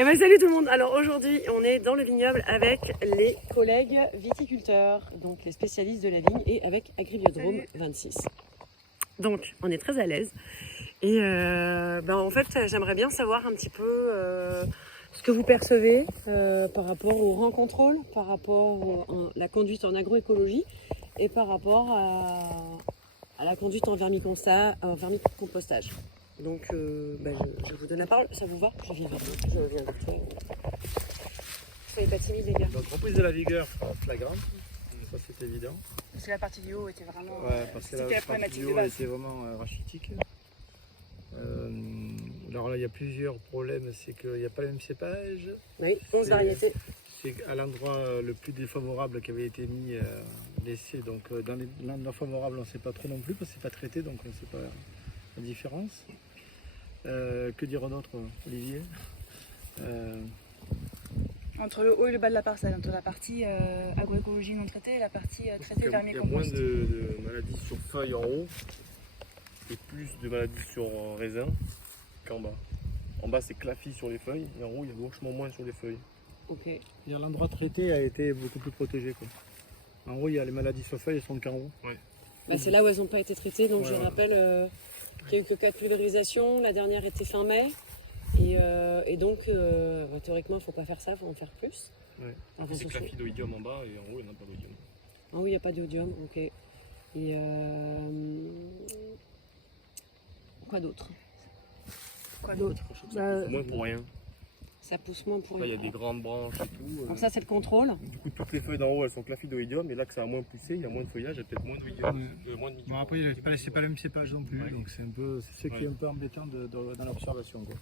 Eh ben salut tout le monde. Alors aujourd'hui on est dans le vignoble avec les collègues viticulteurs, donc les spécialistes de la vigne, et avec Agribiodrome 26. Donc on est très à l'aise et en fait j'aimerais bien savoir un petit peu ce que vous percevez par rapport au rang contrôle, par rapport à la conduite en agroécologie et par rapport à la conduite en vermicompostage. Donc je vous donne la parole, ça vous va? Je viens vers vous, je viens vers toi. Soyez pas timides les gars. Donc reprise de la vigueur flagrante, ça c'est évident. Parce que la partie du haut était vraiment. Parce que c'était la partie problématique du de haut base. était vraiment rachitique. Alors là il y a plusieurs problèmes, c'est qu'il n'y a pas le même cépage. Oui, 11 variétés. C'est à l'endroit le plus défavorable qui avait été mis laissé. Donc dans l'endroit favorable on ne sait pas trop non plus parce que c'est pas traité, donc on ne sait pas la différence. Que dire d'autre, Olivier? Entre le haut et le bas de la parcelle, entre la partie agroécologie non traitée et la partie traitée Il y a moins vermicompost. de maladies sur feuilles en haut et plus de maladies sur raisin qu'en bas. En bas c'est claffi sur les feuilles et en haut il y a vachement moins sur les feuilles. Ok. L'endroit traité a été beaucoup plus protégé, quoi. En haut il y a les maladies sur feuilles, elles sont qu'en haut. Ouais. Bah, c'est là où elles n'ont pas été traitées, donc Ouais, je ouais. rappelle qu'il n'y a eu que 4 pulvérisations, la dernière était fin mai. Et donc, théoriquement, il ne faut pas faire ça, il faut en faire plus. Ouais. Enfin, C'est claffi d'oïdium en bas et en haut il n'y en a pas d'oïdium. Ah oui, il n'y a pas d'iodium, ok. Et quoi d'autre? Quoi d'autre? C'est moins pour rien. Ça pousse moins pour Là il y a rien. des grandes branches et tout. Donc ça, c'est le contrôle. Du coup toutes les feuilles d'en haut elles sont claffidoïdium et là que ça a moins poussé, il y a moins de feuillage, il y a peut-être moins d'oïdium. Moins de Bon, après, c'est pas le même cépage non plus, Ouais. donc c'est ce qui est un peu embêtant dans l'observation, quoi.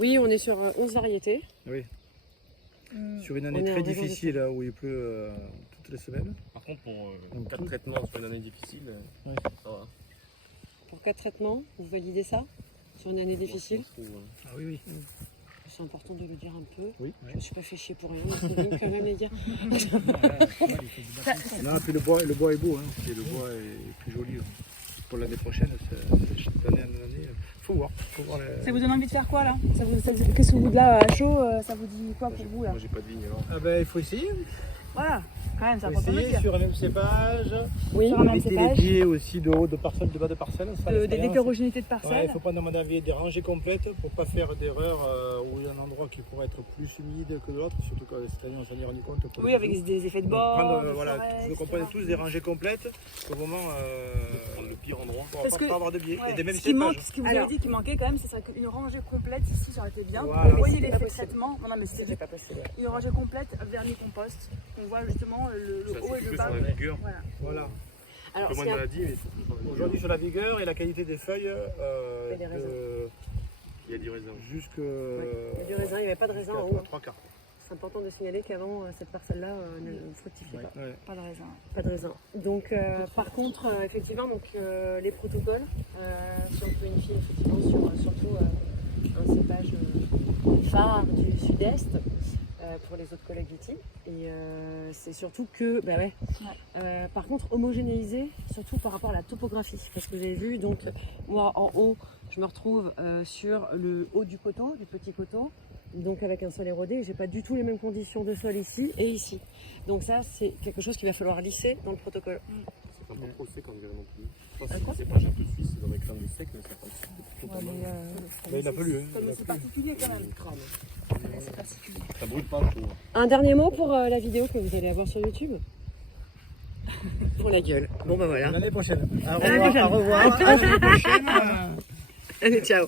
Oui, on est sur 11 variétés. Oui. Hmm. Sur une On année est en très raison de difficile où il pleut toutes les semaines. Par contre, pour Donc, 4 tout- traitements sur une année difficile, Ouais. ça va. Pour 4 traitements, vous validez ça? Sur une année difficile? Moi, je trouve, Ah oui, oui. C'est important de le dire un peu. Oui. Je me suis pas fait chier pour rien, mais c'est bien quand même, les gars. Non, puis le bois est beau, hein. Et le bois est plus joli. Pour l'année prochaine, d'année en année, faut voir. Ça vous donne envie de faire quoi là? Qu'est-ce que vous dites là à chaud? Ça vous dit quoi pour vous là? Moi, j'ai pas de vigne alors. Ah ben, il faut essayer. Voilà, quand même, ça Faut prend pas de essayer dire. sur un même cépage. Oui, Sur un même Éviter les cépage. biais aussi de haut de parcelle, de bas de parcelle. ça, De l'expérience. l'hétérogénéité de Ouais, il parcelle. faut prendre à mon avis des rangées complètes pour pas faire d'erreur où il y a un endroit qui pourrait être plus humide que l'autre, surtout que cette année on s'en est rendu compte. pour Oui, les avec oiseaux. des effets de Donc, bord. prendre, des voilà, forêts, je veux qu'on etc. prenne tous des rangées complètes au moment Prendre le pire endroit. pour Parce pas, que- pas avoir de biais Ouais. et des mêmes Ce qui manque, cépages. ce que vous Alors. avez dit qui manquait quand même, c'est qu'une rangée complète ici, ça aurait été bien. Voilà. Vous voyez C'est pas l'effet de possible. traitement. Non, mais c'était c'est pas possible. une rangée complète vermicompost. On voit justement le Ça, haut c'est et le que bas. sur la vigueur. Voilà. Voilà. Un Alors, peu moins ce de qui est- maladies, mais surtout sur la vigueur. Aujourd'hui sur la vigueur et la qualité des feuilles Et des raisins. Il y a du raisin. jusque il y a du raisin, il n'y avait pas de raisin en haut. jusqu'à hein. 3 quarts. C'est important de signaler qu'avant, cette parcelle-là ne fructifiait pas. Ouais. Pas de raisin. Pas de raisin. Donc, par contre, effectivement, donc, les protocoles, si on peut unifier effectivement sur surtout un cépage phare du sud-est pour les autres collègues ici. Et c'est surtout que, par contre, homogénéiser, surtout par rapport à la topographie. Parce que j'ai vu, donc, moi en haut, je me retrouve sur le haut du coteau, du petit coteau. Donc avec un sol érodé, j'ai pas du tout les mêmes conditions de sol ici et ici. Donc ça, c'est quelque chose qu'il va falloir lisser dans le protocole. C'est pas trop sec en verre non plus. Je pense Ah, que quoi c'est pas un peu suisse, c'est dans les crânes de sec, mais c'est pas Ouais, mais, Il a plu. Hein. comme c'est particulier quand même. Ouais, c'est particulier. Ça brûle pas, je trouve. Un dernier mot pour la vidéo que vous allez avoir sur YouTube. Pour la gueule. Bon bah voilà. L'année prochaine. l'année prochaine. Au revoir. À l'année prochaine. Allez, ciao.